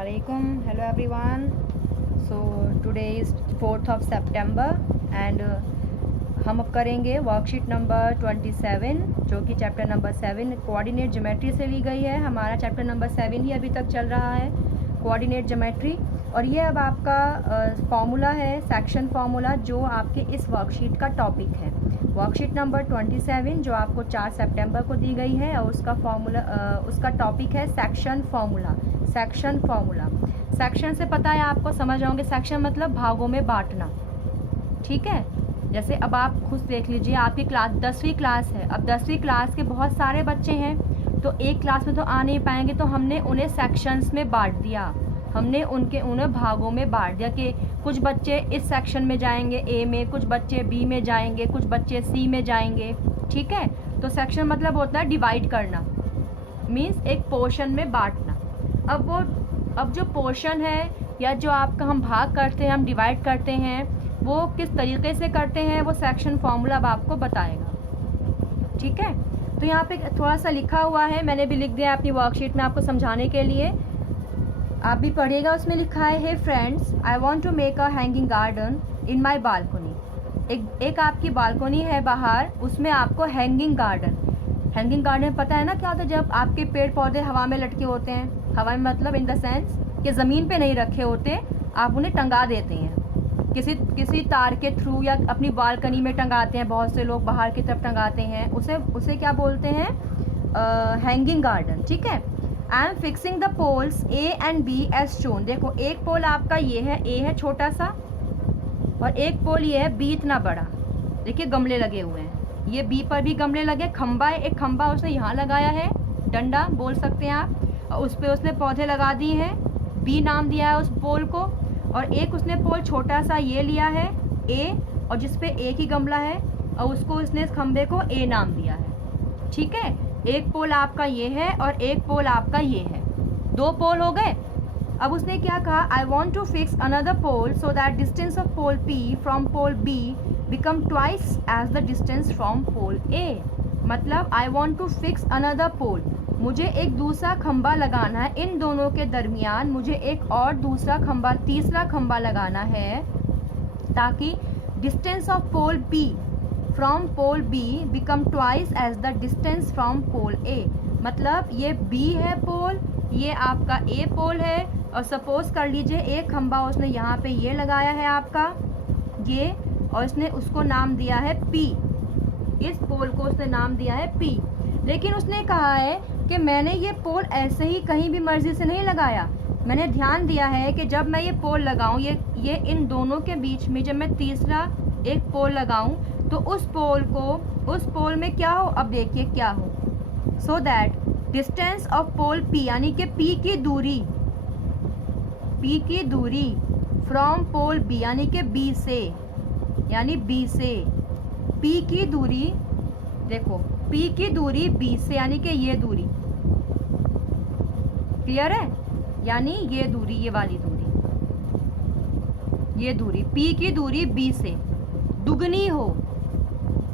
Assalamualaikum. Hello everyone. So today is 4th of September and हम अब करेंगे worksheet number 27 जो कि चैप्टर नंबर 7 कोऑर्डिनेट ज्योमेट्री से ली गई है। हमारा चैप्टर नंबर 7 ही अभी तक चल रहा है, कोऑर्डिनेट ज्योमेट्री। और ये अब आपका फार्मूला है, सेक्शन फार्मूला, जो आपके इस वर्कशीट का टॉपिक है। वर्कशीट नंबर 27 जो आपको 4 सितंबर को दी गई है और उसका फार्मूला उसका टॉपिक है section formula. Section formula, section से पता है आपको, समझ आओगे। सेक्शन मतलब भागों में बांटना, ठीक है। जैसे अब आप खुद देख लीजिए, आपकी क्लास 10वीं क्लास है। अब 10वीं क्लास के बहुत सारे बच्चे हैं, तो एक क्लास में तो आ नहीं पाएंगे, तो हमने उन्हें सेक्शंस में बांट दिया। हमने उन्हें भागों में बांट दिया कि कुछ बच्चे इस सेक्शन में जाएंगे ए में, कुछ बच्चे बी में जाएंगे, कुछ बच्चे सी में जाएंगे, ठीक है। तो सेक्शन मतलब होता है डिवाइड करना, मीन्स एक पोर्शन में बांटना। अब जो पोर्शन है या जो आपका हम भाग करते हैं, हम डिवाइड करते हैं, वो किस तरीके से करते हैं, वो सेक्शन फार्मूला अब आपको बताएगा, ठीक है। तो यहाँ पे थोड़ा सा लिखा हुआ है, मैंने भी लिख दिया अपनी वर्कशीट में आपको समझाने के लिए, आप भी पढ़िएगा। उसमें लिखा है, hey friends, I want to make a hanging garden in my balcony. एक आपकी बालकनी है बाहर, उसमें आपको हैंगिंग गार्डन पता है ना क्या होता है? जब आपके पेड़ पौधे हवा में लटके होते हैं, हवा में मतलब इन द सेंस कि ज़मीन पे नहीं रखे होते, आप उन्हें टंगा देते हैं किसी तार के थ्रू, या अपनी बालकनी में टंगाते हैं। बहुत से लोग बाहर की तरफ टंगाते हैं, उसे क्या बोलते हैं? हैंगिंग गार्डन, ठीक है। I am fixing the poles A and B as shown. देखो, एक पोल आपका ये है, ए है छोटा सा, और एक पोल ये है बी इतना बड़ा। देखिए गमले लगे हुए हैं, ये बी पर भी गमले लगे। खंबा है, एक खंबा उसने यहाँ लगाया है, डंडा बोल सकते हैं आप, और उस पर उसने पौधे लगा दिए हैं, बी नाम दिया है उस पोल को। और एक उसने पोल छोटा सा ये लिया है ए, और जिस पे एक ही गमला है, और उसको उसने इस खंबे को ए नाम दिया है, ठीक है। एक पोल आपका ये है और एक पोल आपका ये है, दो पोल हो गए। अब उसने क्या कहा? I want to fix another pole so that distance of pole P from pole B become twice as the distance from pole A. मतलब I want to fix another pole, मुझे एक दूसरा खंबा लगाना है, इन दोनों के दरमियान मुझे एक और दूसरा खंबा, तीसरा खंबा लगाना है, ताकि distance of pole B from pole B become twice as the distance from pole A. मतलब ये बी है पोल, ये आपका ए पोल है, और सपोज कर लीजिए एक खंबा उसने यहाँ पे ये लगाया है आपका ये, और इसने उसको नाम दिया है पी। इस पोल को उसने नाम दिया है पी। लेकिन उसने कहा है कि मैंने ये पोल ऐसे ही कहीं भी मर्जी से नहीं लगाया, मैंने ध्यान दिया है कि जब मैं ये पोल लगाऊं, ये इन दोनों के बीच में जब मैं तीसरा एक पोल लगाऊं, तो उस पोल में क्या हो? अब देखिए क्या हो, so that distance of pole P, यानी कि पी की दूरी फ्रॉम पोल बी, यानी कि बी से पी की दूरी, देखो पी की दूरी बी से, यानी कि ये दूरी, क्लियर है? यानी ये दूरी, ये वाली दूरी, ये दूरी पी की दूरी बी से दुगनी हो,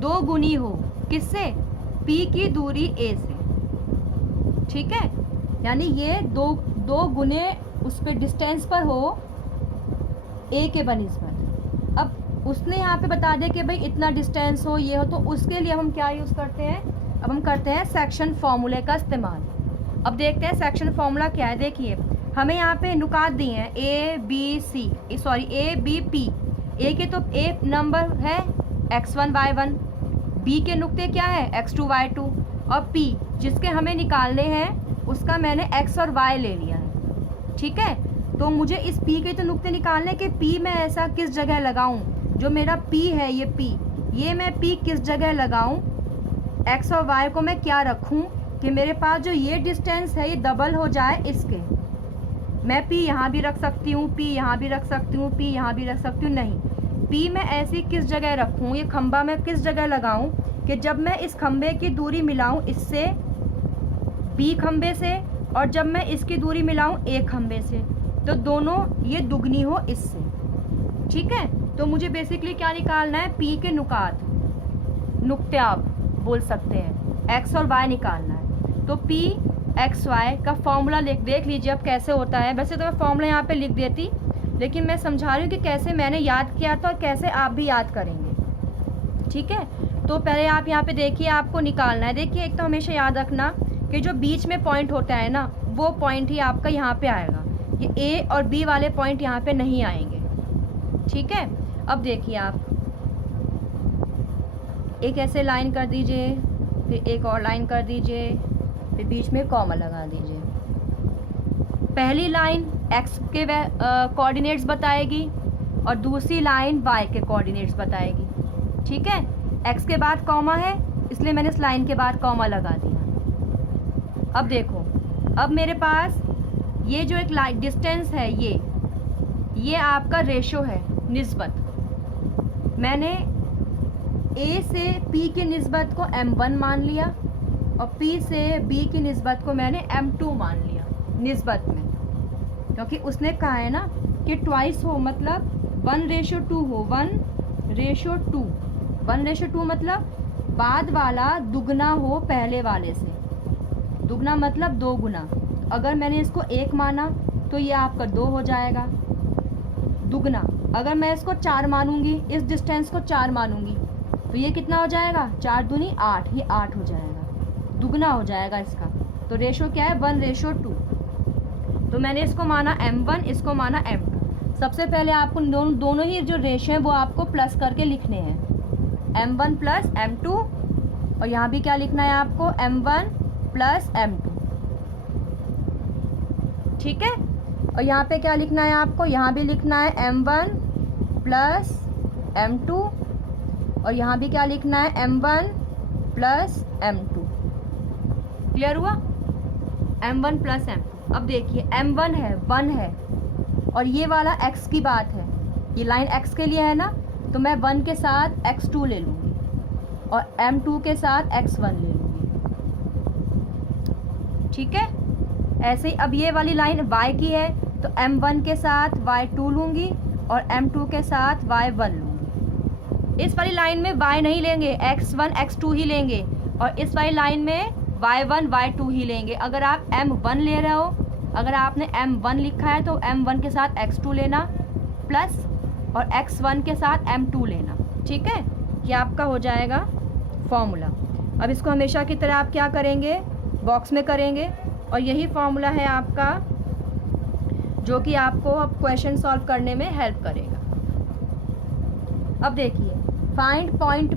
दो गुनी हो, किससे? पी की दूरी ए से, ठीक है। यानी ये दो गुने उस पे डिस्टेंस पर हो ए के बनिस्बत। अब उसने यहाँ पे बता दिया कि भाई इतना डिस्टेंस हो, ये हो, तो उसके लिए हम क्या यूज़ करते हैं? अब हम करते हैं सेक्शन फार्मूले का इस्तेमाल। अब देखते हैं सेक्शन फार्मूला क्या है। देखिए, हमें यहाँ पे नुकात दिए हैं ए बी पी। ए के तो ए नंबर है x1 y1, बी के नुक्ते क्या है x2 y2, और पी जिसके हमें निकालने हैं उसका मैंने x और y ले लिया है, ठीक है। तो मुझे इस p के तो नुक्ते निकालने के p मैं ऐसा किस जगह लगाऊं, जो मेरा p है ये p, ये मैं p किस जगह लगाऊं, x और y को मैं क्या रखूं कि मेरे पास जो ये डिस्टेंस है ये डबल हो जाए इसके। मैं p यहाँ भी रख सकती हूँ, p यहाँ भी रख सकती हूँ, p यहाँ भी रख सकती हूँ, नहीं, p मैं ऐसी किस जगह रखूँ, ये खंबा मैं किस जगह लगाऊं कि जब मैं इस खंबे की दूरी मिलाऊं इससे b खंबे से, और जब मैं इसकी दूरी मिलाऊं a खंबे से, तो दोनों ये दुगनी हो इससे, ठीक है। तो मुझे बेसिकली क्या निकालना है? p के नुक्ते आप बोल सकते हैं, x और y निकालना है। तो p एक्स वाई का फॉर्मूला देख लीजिए अब कैसे होता है। वैसे तो मैं फॉर्मूला यहाँ पे लिख देती, लेकिन मैं समझा रही हूँ कि कैसे मैंने याद किया था और कैसे आप भी याद करेंगे। ठीक है, तो पहले आप यहाँ पे देखिए, आपको निकालना है। देखिए, एक तो हमेशा याद रखना कि जो बीच में पॉइंट होता है ना, वो पॉइंट ही आपका यहाँ पे आएगा। ये ए और बी वाले पॉइंट यहाँ पे नहीं आएंगे। ठीक है, अब देखिए आप एक ऐसे लाइन कर दीजिए, फिर एक और लाइन कर दीजिए, फिर बीच में कॉमा लगा दीजिए। पहली लाइन एक्स के कोऑर्डिनेट्स बताएगी और दूसरी लाइन वाई के कोऑर्डिनेट्स बताएगी। ठीक है, एक्स के बाद कॉमा है, इसलिए मैंने इस लाइन के बाद कॉमा लगा दिया। अब देखो, अब मेरे पास ये जो एक लाइन डिस्टेंस है, ये आपका रेशो है, निस्बत। मैंने ए से पी की निस्बत को m1 मान लिया और p से b की निस्बत को मैंने m2 मान लिया निस्बत में, क्योंकि उसने कहा है ना कि ट्वाइस हो, मतलब 1:2 हो। 1:2, 1:2 मतलब बाद वाला दुगना हो पहले वाले से। दुगना मतलब 2 गुना। अगर मैंने इसको 1 माना तो ये आपका 2 हो जाएगा दुगना। अगर मैं इसको 4 मानूंगी, इस डिस्टेंस को 4 मानूंगी, तो ये कितना हो जाएगा? 4 दूनी 8, ये 8 हो जाएगा, दुगना हो जाएगा इसका। तो रेशो क्या है? 1:2। तो मैंने इसको माना m1, इसको माना m2। सबसे पहले आपको दोनों ही जो रेशो हैं वो आपको प्लस करके लिखने हैं, m1 प्लस m2, और यहाँ भी क्या लिखना है आपको? m1 plus m2। ठीक है, और यहाँ पे क्या लिखना है आपको? यहाँ भी लिखना है m1 प्लस m2, और यहाँ भी क्या लिखना है? m1 plus m2। क्लियर हुआ? m1 plus m2। अब देखिए, m1 है, 1 है, और ये वाला x की बात है, ये लाइन x के लिए है ना, तो मैं 1 के साथ x2 ले लूँगी और m2 के साथ x1 ले लूँगी। ठीक है, ऐसे ही अब ये वाली लाइन y की है, तो m1 के साथ y2 लूँगी और m2 के साथ y1 लूँगी। इस वाली लाइन में y नहीं लेंगे, x1 x2 ही लेंगे, और इस वाली लाइन में y1 y2 ही लेंगे। अगर आप m1 ले रहे हो, अगर आपने m1 लिखा है तो m1 के साथ x2 लेना प्लस, और x1 के साथ m2 लेना। ठीक है, ये आपका हो जाएगा फॉर्मूला। अब इसको हमेशा की तरह आप क्या करेंगे? बॉक्स में करेंगे, और यही फॉर्मूला है आपका जो कि आपको अब क्वेश्चन सॉल्व करने में हेल्प करेगा। अब देखिए, फाइंड पॉइंट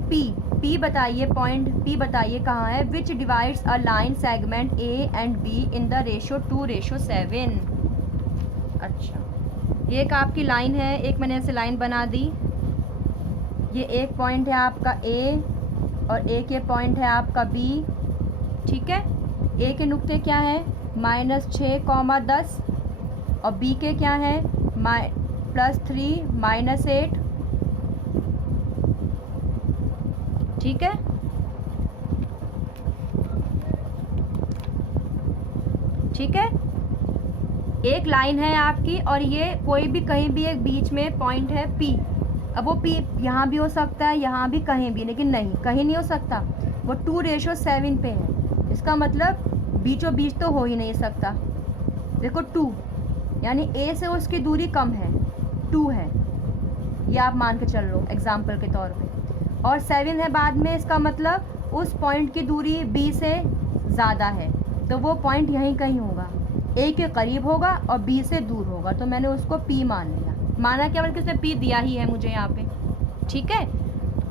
P बताइए, पॉइंट P बताइए कहाँ है? विच divides a line segment A and B in the ratio 2:7। अच्छा, ये एक आपकी लाइन है, एक मैंने ऐसे लाइन बना दी। ये एक पॉइंट है आपका A और एक ये पॉइंट है आपका B। ठीक है, A के नुक्ते क्या है? -6, 10, और B के क्या है? +3, -8। ठीक है, ठीक है, एक लाइन है आपकी, और ये कोई भी कहीं भी एक बीच में पॉइंट है P। अब वो P यहाँ भी हो सकता है, यहाँ भी, कहीं भी, लेकिन नहीं, कहीं नहीं हो सकता, वो 2:7 पे है। इसका मतलब बीचों बीच तो हो ही नहीं सकता। देखो 2, यानी A से उसकी दूरी कम है, 2 है, ये आप मान के चल लो एग्जाम्पल के तौर पे, और 7 है बाद में, इसका मतलब उस पॉइंट की दूरी B से ज़्यादा है, तो वो पॉइंट यहीं कहीं होगा, A के करीब होगा और B से दूर होगा, तो मैंने उसको P मान लिया। माना क्या, बल्कि उसने P दिया ही है मुझे यहाँ पे। ठीक है,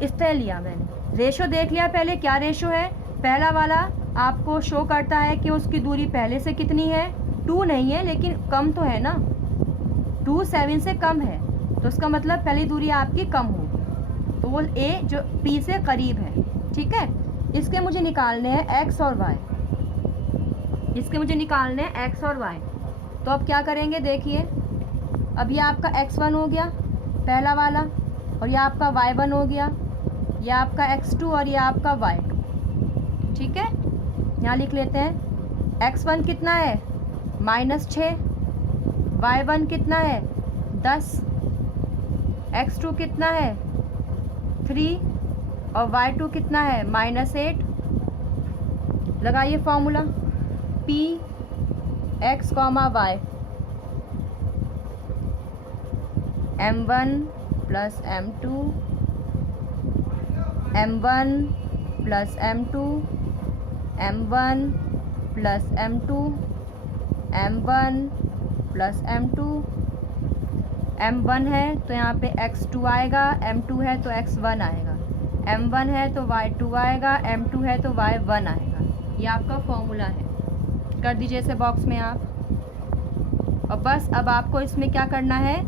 इस तरह लिया मैंने। रेशो देख लिया पहले, क्या रेशो है? पहला वाला आपको शो करता है कि उसकी दूरी पहले से कितनी है, 2 नहीं है, लेकिन कम तो है ना, 2 7 से कम है, तो उसका मतलब पहली दूरी आपकी कम होगी, तो वो A जो P से करीब है। ठीक है, इसके मुझे निकालने हैं x और y, इसके मुझे निकालने हैं x और y। तो अब क्या करेंगे? देखिए, अब ये आपका x1 हो गया पहला वाला, और ये आपका y1 हो गया, ये आपका x2 और ये आपका y2। ठीक है, यहाँ लिख लेते हैं। x1 कितना है? -6, y1 कितना है? 10, x2 कितना है? 3, और y2 कितना है? -8। लगाइए formula. P x comma y, m1 plus m2, m1 plus m2, m1 plus m2, m1 plus m2, m1 है तो यहाँ पे x2 आएगा, m2 है तो x1 आएगा, m1 है तो y2 आएगा, m2 है तो y1 आएगा। ये आपका फॉर्मूला है, कर दीजिए इसे बॉक्स में आप। और बस अब आपको इसमें क्या करना है,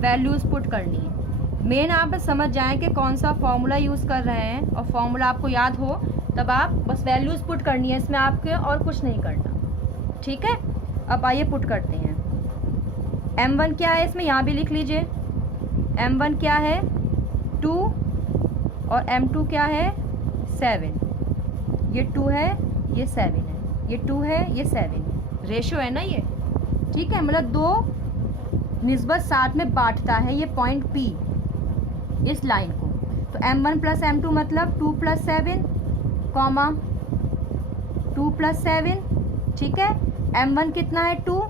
वैल्यूज़ पुट करनी है। मेन आप समझ जाएं कि कौन सा फॉर्मूला यूज़ कर रहे हैं और फॉर्मूला आपको याद हो तब आप बस वैल्यूज़ पुट करनी है इसमें आपके, और कुछ नहीं करना। ठीक है, अब आइए पुट करते हैं। m1 क्या है इसमें, यहाँ भी लिख लीजिए। m1 क्या है 2 और m2 क्या है 7। ये 2 है, ये 7 है, ये 2 है, ये 7 है। रेशो है ना ये, ठीक है, मतलब दो निस्बत साथ में बांटता है ये पॉइंट P इस लाइन को। तो m1 प्लस m2 मतलब 2 प्लस 7 कॉमा 2 प्लस 7। ठीक है, m1 कितना है 2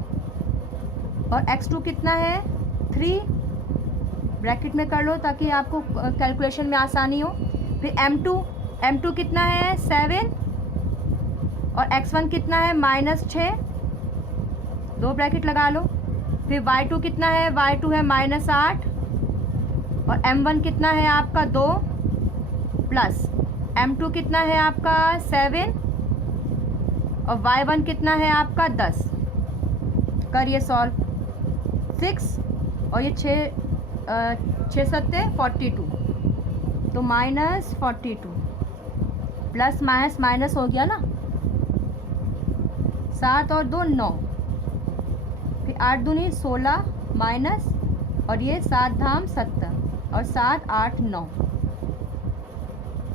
और x2 कितना है 3, ब्रैकेट में कर लो ताकि आपको कैलकुलेशन में आसानी हो। फिर m2 कितना है 7 और x1 कितना है -6, दो ब्रैकेट लगा लो। फिर y2 कितना है, y2 है -8 और m1 कितना है आपका 2 प्लस m2 कितना है आपका 7 और y1 कितना है आपका 10। करिए सॉल्व, 6 और ये 6 सत्ते 42, तो -42 प्लस माइनस माइनस हो गया ना, 7 और 2 9, फिर 8 दूनी 16 माइनस और ये 7 धाम 70 और 7 8 9।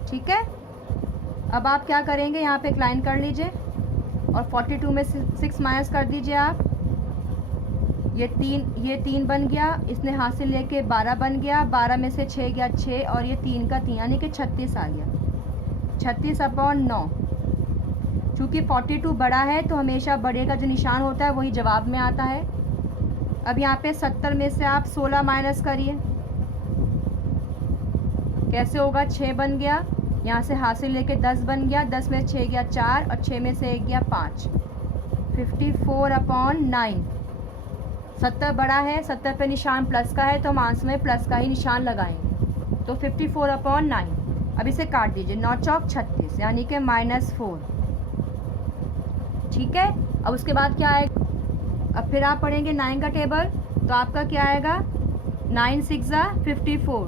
ठीक है, अब आप क्या करेंगे, यहाँ पे एक लाइन कर लीजिए और 42 में 6 माइनस कर दीजिए आप। ये 3 बन गया, इसने हासिल लेके 12 बन गया, 12 में से 6 गया 6 और ये 3 का 3 यानी कि 36 आ गया। 36/9, चूँकि 42 बड़ा है तो हमेशा बड़े का जो निशान होता है वही जवाब में आता है। अब यहाँ पे 70 में से आप 16 माइनस करिए, कैसे होगा, 6 बन गया, यहाँ से हासिल लेके 10 बन गया, 10 में 6 गया 4 और 6 में से 1 गया 5, 54/9। 70 बड़ा है, 70 पे निशान प्लस का है तो हम आंसर में प्लस का ही निशान लगाएंगे, तो 54/9। अब इसे काट दीजिए, 9 चौक 36 यानी कि -4। ठीक है, अब उसके बाद क्या आएगा, अब फिर आप पढ़ेंगे 9 का टेबल, तो आपका क्या आएगा 9 6 54,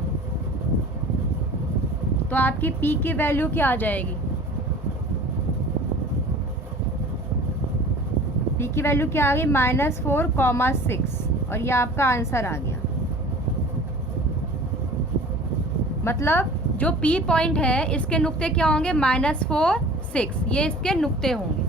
तो आपकी P की वैल्यू क्या आ जाएगी, P की वैल्यू क्या आ गई -4,6 और ये आपका आंसर आ गया। मतलब जो P पॉइंट है इसके नुक्ते क्या होंगे, -4 6, ये इसके नुक्ते होंगे।